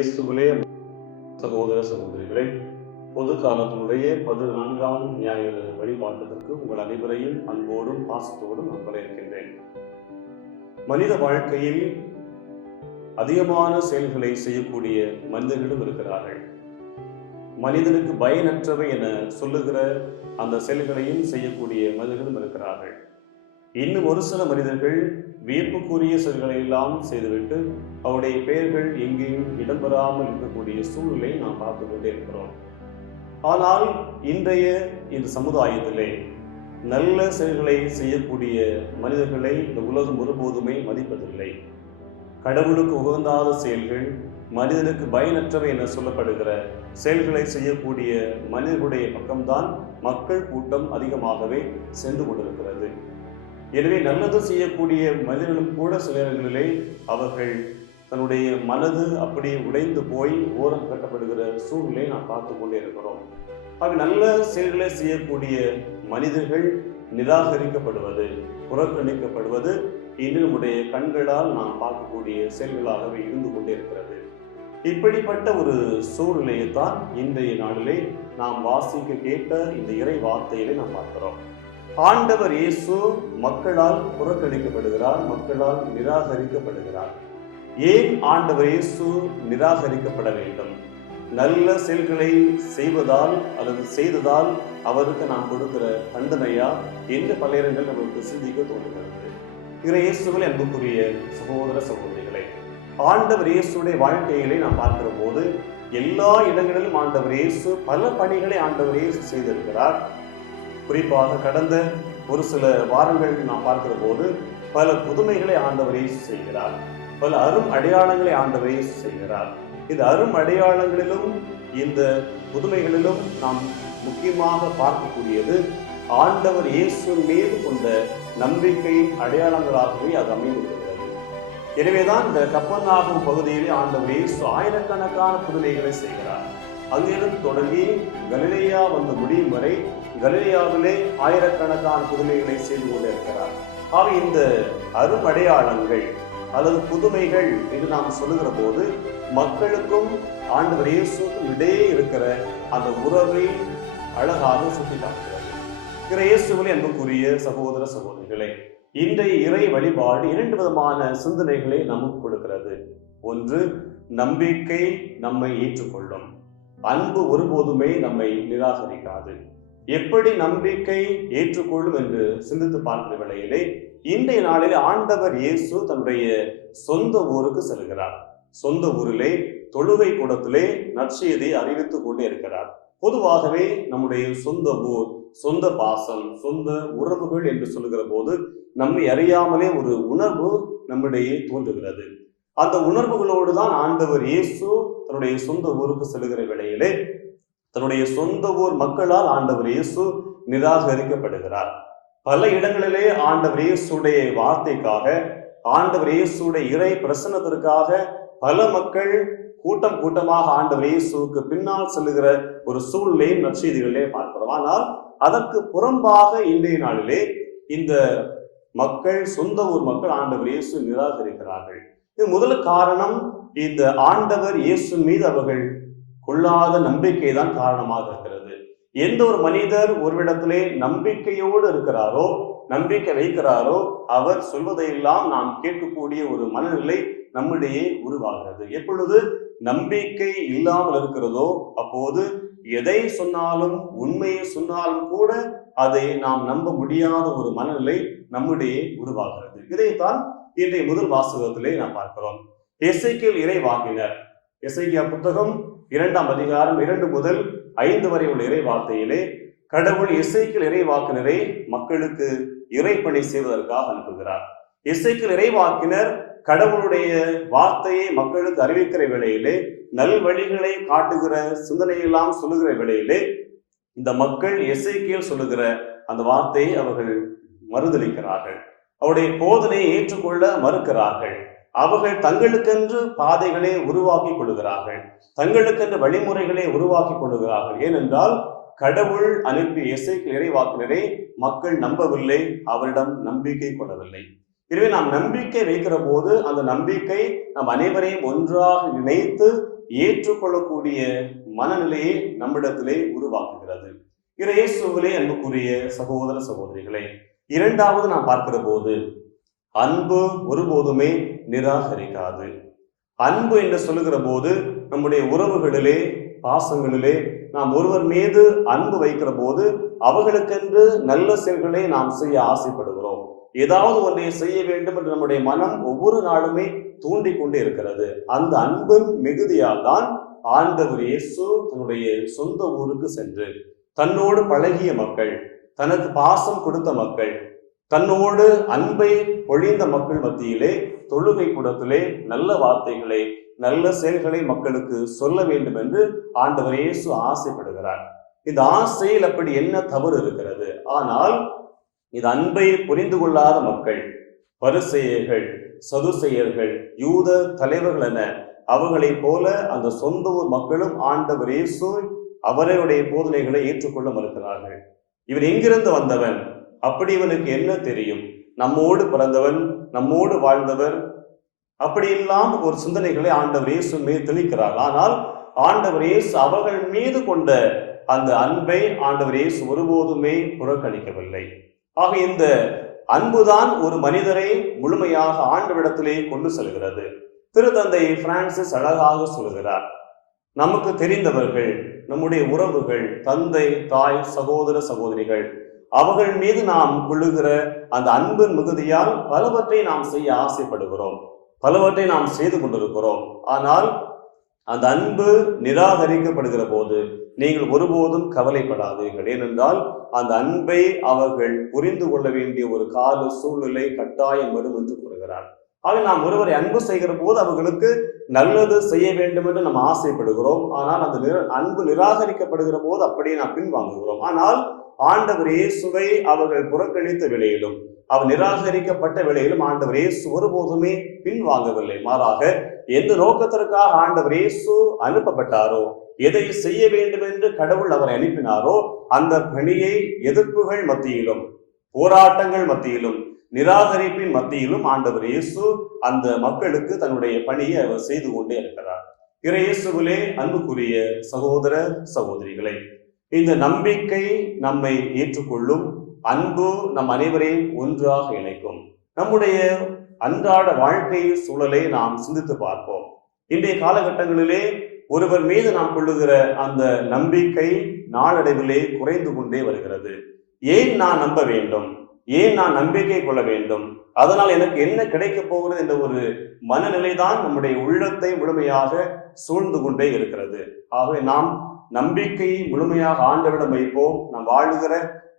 இயேசுவிலே சகோதர சகோதரிகளே, பொது காலத்தினுடைய 14ஆம் ஞாயிறு வழிபாட்டத்திற்கு உங்கள் அனைவரையும் அன்போடும் பாசத்தோடும் நான் வரவேற்கின்றேன். மனித வாழ்க்கையில் அதிகமான செயல்களை செய்யக்கூடிய மனிதர்களும் இருக்கிறார்கள். மனிதனுக்கு பயனற்றவை என சொல்லுகிற அந்த செயல்களையும் செய்யக்கூடிய மனிதர்களும் இருக்கிறார்கள். இன்னும் ஒரு சில மனிதர்கள் வியப்புக்குரிய செயல்களை எல்லாம் செய்துவிட்டு அவருடைய பெயர்கள் எங்கேயும் இடம்பெறாமல் இருக்கக்கூடிய சூழ்நிலை நாம் பார்த்து கொண்டே இருக்கிறோம். ஆனால் இன்றைய இந்த சமுதாயத்திலே நல்ல செயல்களை செய்யக்கூடிய மனிதர்களை இந்த உலகம் ஒருபோதுமே மதிப்பதில்லை. கடவுளுக்கு உகந்தாத செயல்கள், மனிதனுக்கு பயனற்றவை என சொல்லப்படுகிற செயல்களை செய்யக்கூடிய மனிதர்களுடைய பக்கம்தான் மக்கள் கூட்டம் அதிகமாகவே சென்று கொண்டிருக்கிறது. எனவே நல்லது செய்யக்கூடிய மனிதர்களும் கூட சில நேரங்களிலே அவர்கள் தன்னுடைய மனது அப்படி உடைந்து போய் ஓரம் கட்டப்படுகிற சூழ்நிலை நாம் பார்த்து கொண்டே இருக்கிறோம். நல்ல செயல்களை செய்யக்கூடிய மனிதர்கள் நிராகரிக்கப்படுவது, புறக்கணிக்கப்படுவது இன்று நம்முடைய கண்களால் நாம் பார்க்கக்கூடிய செயல்களாகவே இருந்து கொண்டே இருக்கிறது. இப்படிப்பட்ட ஒரு சூழ்நிலையை தான் இன்றைய நாளிலே நாம் வாசிக்க கேட்ட இந்த இறை வார்த்தைகளை நாம் பார்க்கிறோம். ஆண்டவர் இயேசு மக்களால் புறக்கணிக்கப்படுகிறார், மக்களால் நிராகரிக்கப்படுகிறார். ஏன் ஆண்டவர் இயேசு நிராகரிக்கப்பட வேண்டும்? நல்ல செயல்களை செய்வதால் அல்லது செய்ததால் அவருக்கு நாம் கொடுக்கிற தண்டனையா என்று பல இடங்கள் நமக்கு சிந்திக்க தோன்றுகிறது. இயேசுவில் அன்புக்குரிய சகோதர சகோதரிகளை, ஆண்டவர் இயேசுடைய வாழ்க்கைகளை நாம் பார்க்கிற போது எல்லா இடங்களிலும் ஆண்டவர் இயேசு பல பணிகளை ஆண்டவர் இயேசு செய்திருக்கிறார். குறிப்பாக கடந்த ஒரு சில வாரங்கள் நாம் பார்க்கிற போது பல புதுமைகளை ஆண்டவர் இயேசு செய்கிறார், பல அரும் அடையாளங்களை ஆண்டவர் இயேசு செய்கிறார். இந்த அரும் அடையாளங்களிலும் இந்த புதுமைகளிலும் நாம் முக்கியமாக பார்க்கக்கூடியது ஆண்டவர் இயேசு மீது கொண்ட நம்பிக்கையின் அடையாளங்களாகவே அது அமைந்துள்ளது. எனவேதான் இந்த கப்பர்நாகும் பகுதியிலே ஆண்டவர் இயேசு ஆயிரக்கணக்கான புதுமைகளை செய்கிறார். அங்கிருந்து தொடங்கி கலிலேயா வந்து முடியும் வரை கலிலேயாவிலே ஆயிரக்கணக்கான புதுமைகளை செய்து கொண்டிருக்கிறார். ஆக இந்த அருமடையாளங்கள் அல்லது புதுமைகள் என்று நாம் சொல்லுகிற போது மக்களுக்கும் ஆண்டவர் இயேசுக்கும் இடையே இருக்கிற அந்த உறவை அழகாக சுட்டிக்காட்டுகிறது. இயேசுவிலே அன்புக்குரிய சகோதர சகோதரிகளே, இன்றைய இறை வழிபாடு 2 விதமான சிந்தனைகளை நமக்கு கொடுக்கிறது. ஒன்று, நம்பிக்கை நம்மை ஏற்றுக்கொள்ளும், அன்பு ஒருபோதுமே நம்மை நிராகரிக்காது. எப்படி நம்பிக்கை ஏற்றுக்கொள்ளும் என்று சிந்தித்து பார்க்கிற வேளையிலே இன்றைய நாளில் ஆண்டவர் இயேசு தன்னுடைய சொந்த ஊருக்கு செல்கிறார். சொந்த ஊரிலே தொழுகை கூடத்திலே நற்செய்தியை அறிவித்துக் கொண்டே இருக்கிறார். பொதுவாகவே நம்முடைய சொந்த ஊர், சொந்த பாசம், சொந்த உறவுகள் என்று சொல்லுகிற போது நம்மை அறியாமலே ஒரு உணர்வு நம்மிடையே தோன்றுகிறது. அந்த உணர்வுகளோடு தான் ஆண்டவர் இயேசு தன்னுடைய சொந்த ஊருக்கு செல்கிற வேளையிலே தன்னுடைய சொந்த ஊர் மக்களால் ஆண்டவர் இயேசு நிராகரிக்கப்படுகிறார். பல இடங்களிலே ஆண்டவர் இயேசுடைய வார்த்தைக்காக, ஆண்டவர் இயேசுடைய இறை பிரசன்னத்திற்காக பல மக்கள் கூட்டம் கூட்டமாக ஆண்டவர் இயேசுக்கு பின்னால் செல்லுகிற ஒரு சூழ்நிலையும் நற்செய்திகளிலே பார்க்கிறோம். ஆனால் அதற்கு புறம்பாக இன்றைய நாளிலே இந்த மக்கள், சொந்த ஊர் மக்கள் ஆண்டவர் இயேசு நிராகரிக்கிறார்கள். இது முதல் காரணம், இந்த ஆண்டவர் இயேசு மீது அவர்கள் கொள்ளாத நம்பிக்கை தான் காரணமாக இருக்கிறது. எந்த ஒரு மனிதர் ஒருவிடத்திலே நம்பிக்கையோடு இருக்கிறாரோ, நம்பிக்கை வைக்கிறாரோ, அவர் சொல்வதையெல்லாம் நாம் கேட்கக்கூடிய ஒரு மனநிலை நம்மிடையே உருவாகிறது. எப்பொழுது நம்பிக்கை இல்லாமல் இருக்கிறதோ அப்போது எதை சொன்னாலும், உண்மையை சொன்னாலும் கூட அதை நாம் நம்ப முடியாத ஒரு மனநிலை நம்மிடையே உருவாகிறது. இதைத்தான் இன்றைய முதல் வாசகத்திலே நாம் பார்க்கிறோம். எசேக்கியேல் இறைவாக்கினர், எசேக்கியா புத்தகம் 2ஆம் அதிகாரம் 2 முதல் 5 வரை உள்ள இறை வார்த்தையிலே கடவுள் எசேக்கியேல் இறைவாக்கினரை மக்களுக்கு இறைப்பணி செய்வதற்காக அனுப்புகிறார். எசேக்கியேல் இறைவாக்கினர் கடவுளுடைய வார்த்தையை மக்களுக்கு அறிவிக்கிற வேளையிலே, நல் வழிகளை காட்டுகிற சிந்தனையெல்லாம் சொல்லுகிற வேளையிலே இந்த மக்கள் எசேக்கியேல் சொல்லுகிற அந்த வார்த்தையை அவர்கள் மறுதலிக்கிறார்கள். அவருடைய போதனையை ஏற்றுக்கொள்ள மறுக்கிறார்கள். அவர்கள் தங்களுக்கென்று பாதைகளை உருவாக்கி கொள்கிறார்கள், தங்களுக்கென்று வழிமுறைகளை உருவாக்கி கொள்கிறார்கள். ஏனென்றால் கடவுள் அனுப்பிய எசேக்கியேல் இறைவாக்கினரை மக்கள் நம்பவில்லை, அவரிடம் நம்பிக்கை கொள்ளவில்லை. எனவே நாம் நம்பிக்கை வைக்கிற போது அந்த நம்பிக்கை நம் அனைவரையும் ஒன்றாக நினைத்து ஏற்றுக்கொள்ளக்கூடிய மனநிலையை நம்மிடத்திலே உருவாக்குகிறது. இயேசுவிலே அன்புக்குரிய சகோதர சகோதரிகளே, இரண்டாவது நாம் பார்க்கிற போது அன்பு ஒருபோதுமே நிராகரிக்காது. அன்பு என்று சொல்லுகிற போது நம்முடைய உறவுகளிலே, பாசங்களிலே நாம் ஒருவர் மீது அன்பு வைக்கிற போது அவர்களுக்கென்று நல்ல செயல்களை நாம் செய்ய ஆசைப்படுகிறோம். ஏதாவது ஒன்றை செய்ய வேண்டும் என்று நம்முடைய மனம் ஒவ்வொரு நாளுமே தூண்டிக் கொண்டே இருக்கிறது. அந்த அன்பின் மிகுதியால் தான் ஆண்டவர் இயேசு தன்னுடைய சொந்த ஊருக்கு சென்று தன்னோடு பழகிய மக்கள், தனக்கு பாசம் கொடுத்த மக்கள், தன்னோடு அன்பை பொழிந்த மக்கள் மத்தியிலே தொழுகை கூடத்திலே நல்ல வார்த்தைகளை, நல்ல செயல்களை மக்களுக்கு சொல்ல வேண்டும் என்று ஆண்டவர் இயேசு ஆசைப்படுகிறார். இந்த ஆசையில் அப்படி என்ன தவறு இருக்கிறது? ஆனால் இது அன்பை புரிந்து கொள்ளாத மக்கள், பரிசேயர்கள், சதுசேயர்கள், யூத தலைவர்கள் என அவர்களைப் போல அந்த சொந்த ஊர் மக்களும் ஆண்டவர் இயேசு அவருடைய போதனைகளை ஏற்றுக்கொள்ள மறுக்கிறார்கள். இவன் எங்கிருந்து வந்தவன்? அப்படி இவனுக்கு என்ன தெரியும்? நம்மோடு பிறந்தவன், நம்மோடு வாழ்ந்தவர், அப்படியெல்லாம் ஒரு சிந்தனைகளை ஆண்டவர் இயேசு மீது திணிக்கிறார். ஆனால் ஆண்டவர் இயேசு அவர்கள் மீது கொண்ட அந்த அன்பை ஆண்டவர் இயேசு ஒருபோதுமே புறக்கணிக்கவில்லை. ஆக இந்த அன்புதான் ஒரு மனிதரை முழுமையாக ஆண்டவரிடத்திலே கொண்டு செல்கிறது. திருத்தந்தை பிரான்சிஸ் அழகாக சொல்கிறார், நமக்கு தெரிந்தவர்கள், நம்முடைய உறவுகள், தந்தை, தாய், சகோதர சகோதரிகள், அவர்கள் மீது நாம் கொள்ளுகிற அந்த அன்பின் மிகுதியால் பலவற்றை நாம் செய்ய ஆசைப்படுகிறோம், பலவற்றை நாம் செய்து கொண்டிருக்கிறோம். ஆனால் அந்த அன்பு நிராகரிக்கப்படுகிற போது நீங்கள் ஒருபோதும் கவலைப்படாதீர்கள். ஏனென்றால் அந்த அன்பை அவர்கள் புரிந்து கொள்ள வேண்டிய ஒரு கால சூழ்நிலை கட்டாயம் வரும் என்று கூறுகிறார். ஆக நாம் ஒருவரை அன்பு செய்கிற போது அவர்களுக்கு நல்லது செய்ய வேண்டும் என்று நாம் ஆசைப்படுகிறோம். ஆனால் அந்த அன்பு நிராகரிக்கப்படுகிற போது அப்படியே நாம் பின்வாங்குகிறோம். ஆனால் ஆண்டவர் இயேசுவை அவர்கள் புறக்கணித்த வேளையிலும், அவர் நிராகரிக்கப்பட்ட வேளையிலும் ஆண்டவர் இயேசு ஒருபோதுமே பின்வாங்கவில்லை. மாறாக எந்த நோக்கத்திற்காக ஆண்டவர் இயேசு அனுப்பப்பட்டாரோ, எதை செய்ய வேண்டும் என்று கடவுள் அவரை அனுப்பினாரோ அந்த பணியை எதிர்ப்புகள் மத்தியிலும், போராட்டங்கள் மத்தியிலும், நிராகரிப்பின் மத்தியிலும் ஆண்டவர் இயேசு அந்த மக்களுக்கு தன்னுடைய பணியை அவர் செய்து கொண்டே இருக்கிறார். இயேசுவிலே அன்புக்குரிய சகோதர சகோதரிகளை, இந்த நம்பிக்கை நம்மை ஏற்றுக்கொள்ளும், அன்பு நம் அனைவரையும் ஒன்றாக இணைக்கும். நம்முடைய அன்றாட வாழ்க்கை சூழலை நாம் சிந்தித்து பார்ப்போம். இன்றைய காலகட்டங்களிலே ஒருவர் மீது நாம் கொள்ளுகிற அந்த நம்பிக்கை நாளடைவிலே குறைந்து கொண்டே வருகிறது. ஏன் நான் நம்ப வேண்டும்? ஏன் நான் நம்பிக்கை கொள்ள வேண்டும்? அதனால் எனக்கு என்ன கிடைக்க போகிறது என்ற ஒரு மனநிலை தான் நம்முடைய உள்ளத்தை முழுமையாக சூழ்ந்து கொண்டே இருக்கிறது. ஆகவே நாம் நம்பிக்கையை முழுமையாக ஆண்டவரிடம் வைப்போம். நாம் வாழுகிற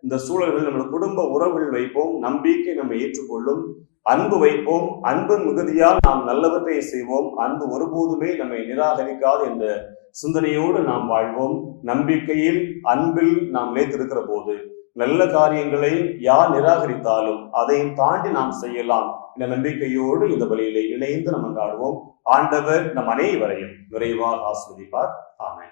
இந்த சூழல்கள், நம்முடைய குடும்ப உறவுகள் வைப்போம். நம்பிக்கை நம்மை ஏற்றுக்கொள்ளும். அன்பு வைப்போம். அன்பின் மிகுதியால் நாம் நல்லவற்றை செய்வோம். அன்பு ஒருபோதுமே நம்மை நிராகரிக்காது என்ற சிந்தனையோடு நாம் வாழ்வோம். நம்பிக்கையில், அன்பில் நாம் நிலைத்திருக்கிற போது நல்ல காரியங்களை யார் நிராகரித்தாலும் அதை தாண்டி நாம் செய்யலாம் இந்த நம்பிக்கையோடு இந்த வழியிலே இணைந்து நாம் கொண்டாடுவோம். ஆண்டவர் நம் அனைவரையும் விரைவாக ஆசீர்வதிப்பார். ஆமென்.